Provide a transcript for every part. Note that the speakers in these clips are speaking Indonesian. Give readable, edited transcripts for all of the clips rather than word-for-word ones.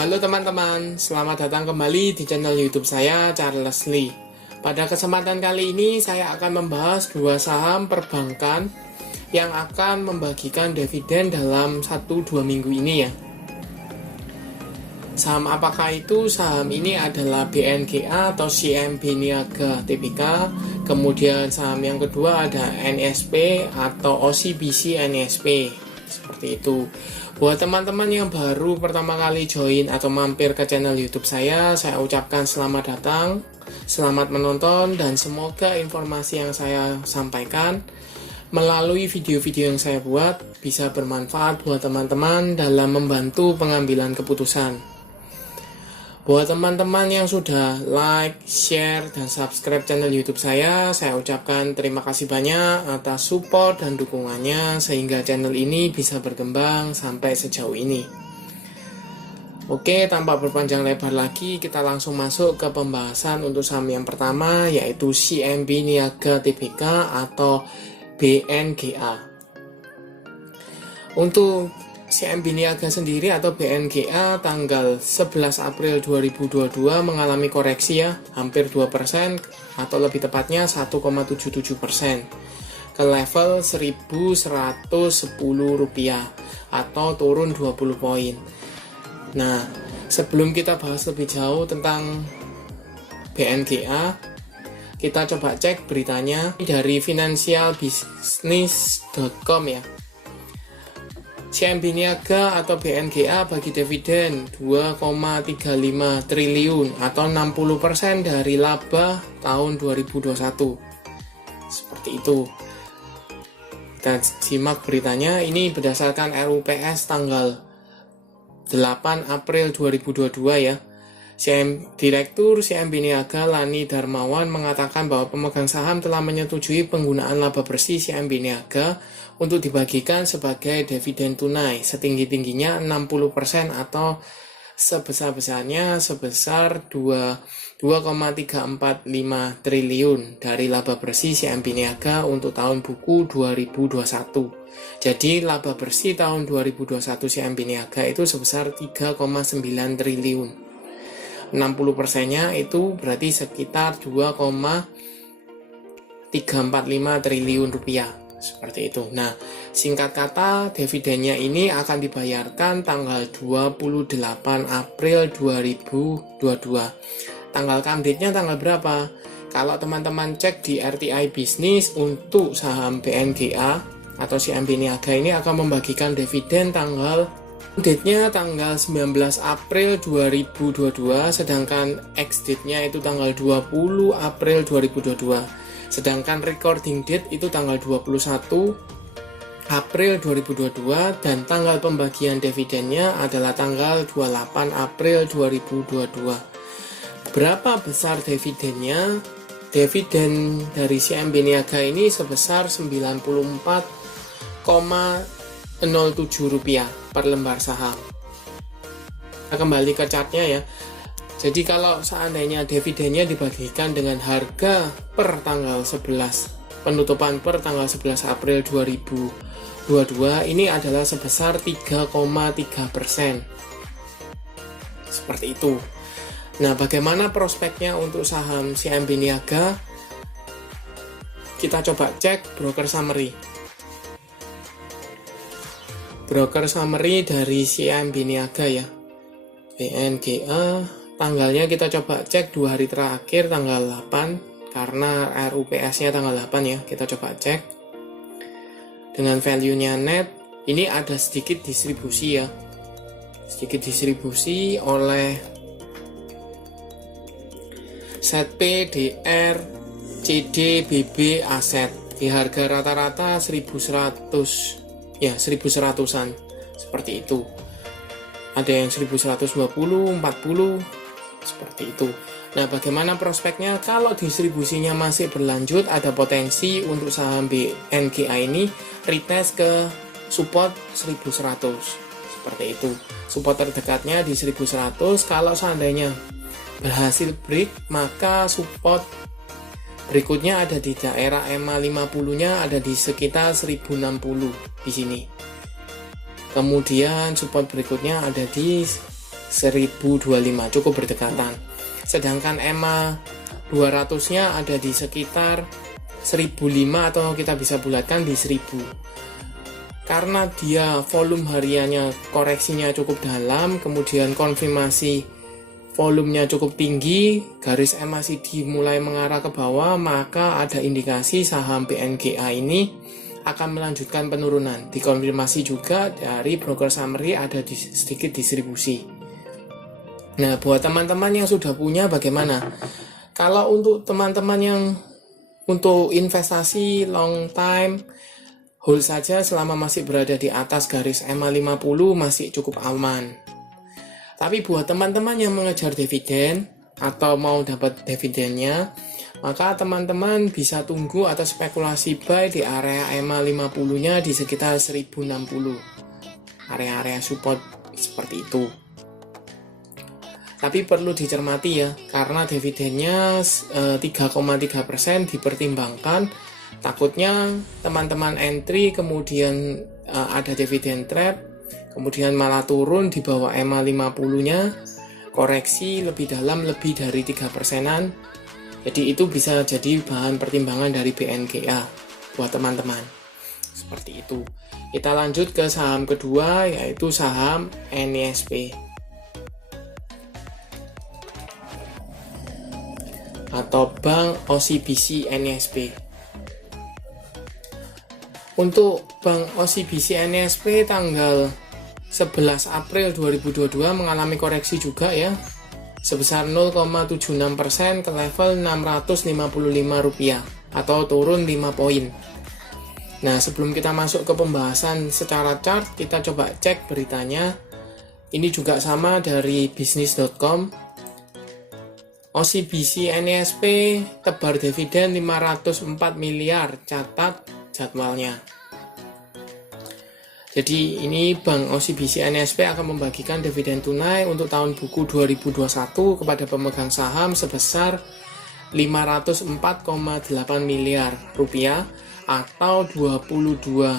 Halo teman-teman, selamat datang kembali di channel YouTube saya, Charles Lee. Pada kesempatan kali ini saya akan membahas dua saham perbankan yang akan membagikan dividen dalam 1-2 minggu ini ya. Saham apakah itu? Saham ini adalah BNGA atau CMB Niaga Tbk. Kemudian saham yang kedua ada NSP atau OCBC NSP. Seperti itu. Buat teman-teman yang baru pertama kali join atau mampir ke channel YouTube saya ucapkan selamat datang, selamat menonton, dan semoga informasi yang saya sampaikan melalui video-video yang saya buat bisa bermanfaat buat teman-teman dalam membantu pengambilan keputusan. Buat teman-teman yang sudah like, share, dan subscribe channel YouTube saya ucapkan terima kasih banyak atas support dan dukungannya sehingga channel ini bisa berkembang sampai sejauh ini. Oke, tanpa berpanjang lebar lagi, kita langsung masuk ke pembahasan untuk saham yang pertama, yaitu CMB Niaga Tbk atau BNGA. Untuk CMB Niaga sendiri atau BNGA tanggal 11 April 2022 mengalami koreksi ya, hampir 2% atau lebih tepatnya 1,77% ke level Rp1.110 atau turun 20 poin. Nah, sebelum kita bahas lebih jauh tentang BNGA, kita coba cek beritanya dari financialbusiness.com ya. CMB Niaga atau BNGA bagi dividen 2,35 triliun atau 60% dari laba tahun 2021. Seperti itu. Kita simak beritanya, ini berdasarkan RUPS tanggal 8 April 2022 ya. Direktur CMB Niaga Lani Darmawan mengatakan bahwa pemegang saham telah menyetujui penggunaan laba bersih CMB Niaga untuk dibagikan sebagai dividen tunai setinggi-tingginya 60% atau sebesar-besarnya sebesar 2,345 triliun dari laba bersih CMB Niaga untuk tahun buku 2021. Jadi laba bersih tahun 2021 CMB Niaga itu sebesar 3,9 triliun. 60%-nya itu berarti sekitar 2,345 triliun rupiah. Seperti itu. Nah, singkat kata, dividennya ini akan dibayarkan tanggal 28 April 2022. Tanggal come date-nya tanggal berapa? Kalau teman-teman cek di RTI Bisnis untuk saham BNGA atau CMB Niaga ini akan membagikan dividen date-nya tanggal 19 April 2022, sedangkan ex-date-nya itu tanggal 20 April 2022. Sedangkan recording date itu tanggal 21 April 2022 dan tanggal pembagian dividennya adalah tanggal 28 April 2022. Berapa besar dividennya? Dividen dari CMB Niaga ini sebesar Rp94,07 per lembar saham. Kita kembali ke chartnya ya. Jadi kalau seandainya dividennya dibagikan dengan harga per tanggal 11, penutupan per tanggal 11 April 2022 ini adalah sebesar 3,3%. Seperti itu. Nah, bagaimana prospeknya untuk saham CMB Niaga? Kita coba cek broker summary. Broker summary dari CMB Niaga ya. BNGA tanggalnya kita coba cek 2 hari terakhir tanggal 8 karena RUPS-nya tanggal 8 ya. Kita coba cek. Dengan value-nya net, ini ada sedikit distribusi ya. Sedikit distribusi oleh ZP, DR, CD, BB, aset di harga rata-rata 1.100 ya, 1.100-an seperti itu. Ada yang 1.120, 40 seperti itu. Nah, bagaimana prospeknya? Kalau distribusinya masih berlanjut, ada potensi untuk saham BNGA ini retest ke support 1.100 seperti itu. Support terdekatnya di 1.100. Kalau seandainya berhasil break, maka support berikutnya ada di daerah EMA 50-nya ada di sekitar 1060 di sini. Kemudian support berikutnya ada di 1025, cukup berdekatan. Sedangkan EMA 200-nya ada di sekitar 1005 atau kita bisa bulatkan di 1000. Karena dia volume hariannya koreksinya cukup dalam, kemudian konfirmasi volumenya cukup tinggi, garis MACD mulai mengarah ke bawah, maka ada indikasi saham BNGA ini akan melanjutkan penurunan. Dikonfirmasi juga dari broker summary ada sedikit distribusi. Nah, buat teman-teman yang sudah punya bagaimana? Kalau untuk teman-teman yang untuk investasi long time, hold saja selama masih berada di atas garis EMA 50 masih cukup aman. Tapi buat teman-teman yang mengejar dividen atau mau dapat dividennya, maka teman-teman bisa tunggu atau spekulasi buy di area EMA 50-nya di sekitar 1060. Area-area support seperti itu. Tapi perlu dicermati ya, karena dividennya 3,3% dipertimbangkan. Takutnya teman-teman entry kemudian ada dividen trap, kemudian malah turun di bawah EMA 50-nya, koreksi lebih dalam lebih dari 3%-an. Jadi itu bisa jadi bahan pertimbangan dari BNGA buat teman-teman. Seperti itu. Kita lanjut ke saham kedua, yaitu saham NISP atau Bank OCBC NISP. Untuk Bank OCBC NISP tanggal 11 April 2022 mengalami koreksi juga ya, sebesar 0,76% ke level Rp655 atau turun 5 poin. Nah, sebelum kita masuk ke pembahasan secara chart, kita coba cek beritanya. Ini juga sama dari bisnis.com. OCBC NISP tebar dividen 504 miliar, catat jadwalnya. Jadi ini Bank OCBC NISP akan membagikan dividen tunai untuk tahun buku 2021 kepada pemegang saham sebesar 504,8 miliar rupiah atau Rp22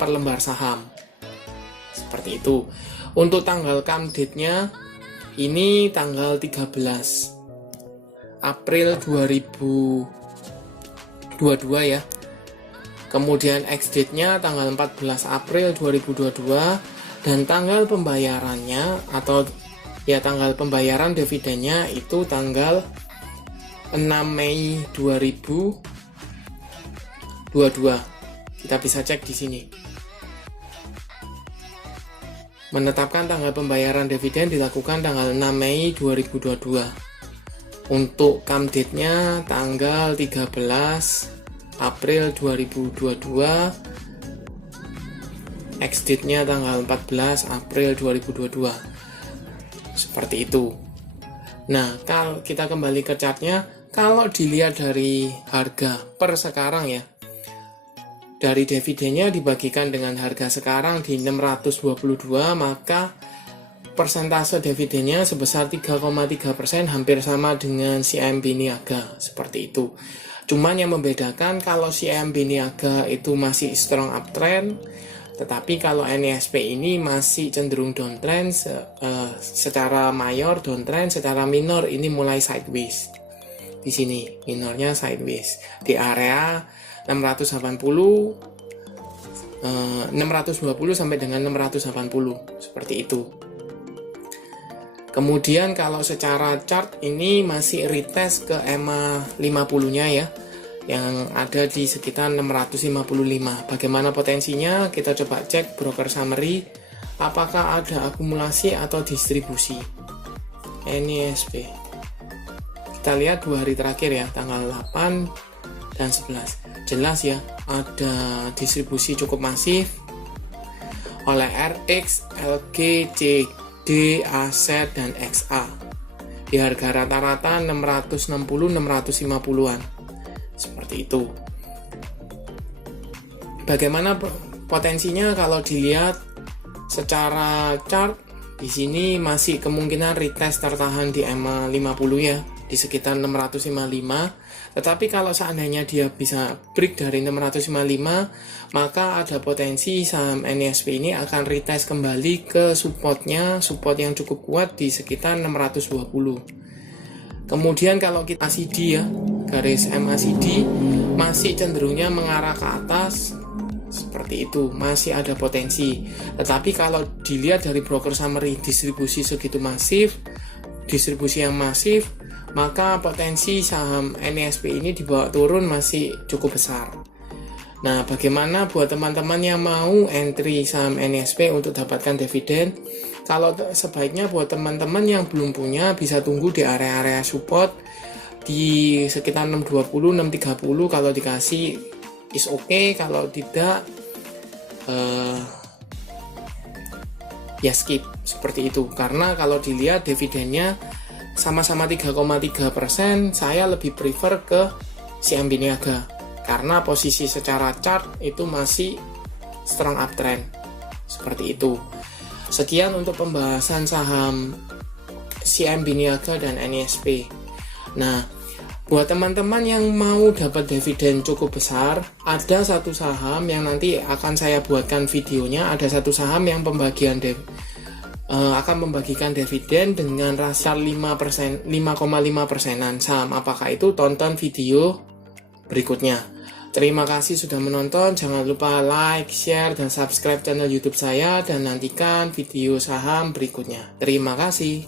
per lembar saham. Seperti itu. Untuk tanggal come date-nya ini tanggal 13 April 2022 ya. Kemudian ex-date-nya tanggal 14 April 2022 dan tanggal pembayarannya atau ya tanggal pembayaran dividennya itu tanggal 6 Mei 2022. Kita bisa cek di sini. Menetapkan tanggal pembayaran dividen dilakukan tanggal 6 Mei 2022. Untuk come date-nya tanggal 13 April 2022. Ex date-nya tanggal 14 April 2022. Seperti itu. Nah, kalau kita kembali ke chartnya, kalau dilihat dari harga per sekarang ya, dari dividennya dibagikan dengan harga sekarang di 622, maka persentase dividennya sebesar 3,3%, hampir sama dengan CMB Niaga, seperti itu. Cuman yang membedakan kalau CMB Niaga itu masih strong uptrend, tetapi kalau NISP ini masih cenderung downtrend, secara mayor downtrend, secara minor ini mulai sideways. Di sini minornya sideways di area 620 sampai dengan 680 seperti itu. Kemudian kalau secara chart ini masih retest ke EMA 50-nya ya, yang ada di sekitar 655. Bagaimana potensinya? Kita coba cek broker summary, apakah ada akumulasi atau distribusi NISP. Kita lihat 2 hari terakhir ya, tanggal 8 dan 11. Jelas ya, ada distribusi cukup masif oleh RX, LG, CD, ASET, dan XA di harga rata-rata 660-650-an. Seperti itu. Bagaimana potensinya kalau dilihat secara chart? Di sini masih kemungkinan retest tertahan di EMA 50 ya. di sekitar 655. Tetapi kalau seandainya dia bisa break dari 655, maka ada potensi saham NISP ini akan retest kembali ke support yang cukup kuat di sekitar 620. Kemudian kalau kita MACD ya, garis MACD masih cenderungnya mengarah ke atas seperti itu, masih ada potensi. Tetapi kalau dilihat dari broker summary distribusi yang masif, maka potensi saham NISP ini dibawa turun masih cukup besar. Nah, bagaimana buat teman-teman yang mau entry saham NISP untuk dapatkan dividen? Kalau sebaiknya buat teman-teman yang belum punya, bisa tunggu di area-area support di sekitar 620, 630. Kalau dikasih is okay, kalau tidak ya skip seperti itu. Karena kalau dilihat dividennya sama-sama 3,3%, saya lebih prefer ke CMB Niaga karena posisi secara chart itu masih strong uptrend seperti itu. Sekian untuk pembahasan saham CMB Niaga dan NISP. Nah, buat teman-teman yang mau dapat dividen cukup besar, ada satu saham yang nanti akan saya buatkan videonya. Ada satu saham yang akan membagikan dividen dengan rasa 5,5%, 5,5%-an saham. Apakah itu? Tonton video berikutnya. Terima kasih sudah menonton. Jangan lupa like, share, dan subscribe channel YouTube saya, dan nantikan video saham berikutnya. Terima kasih.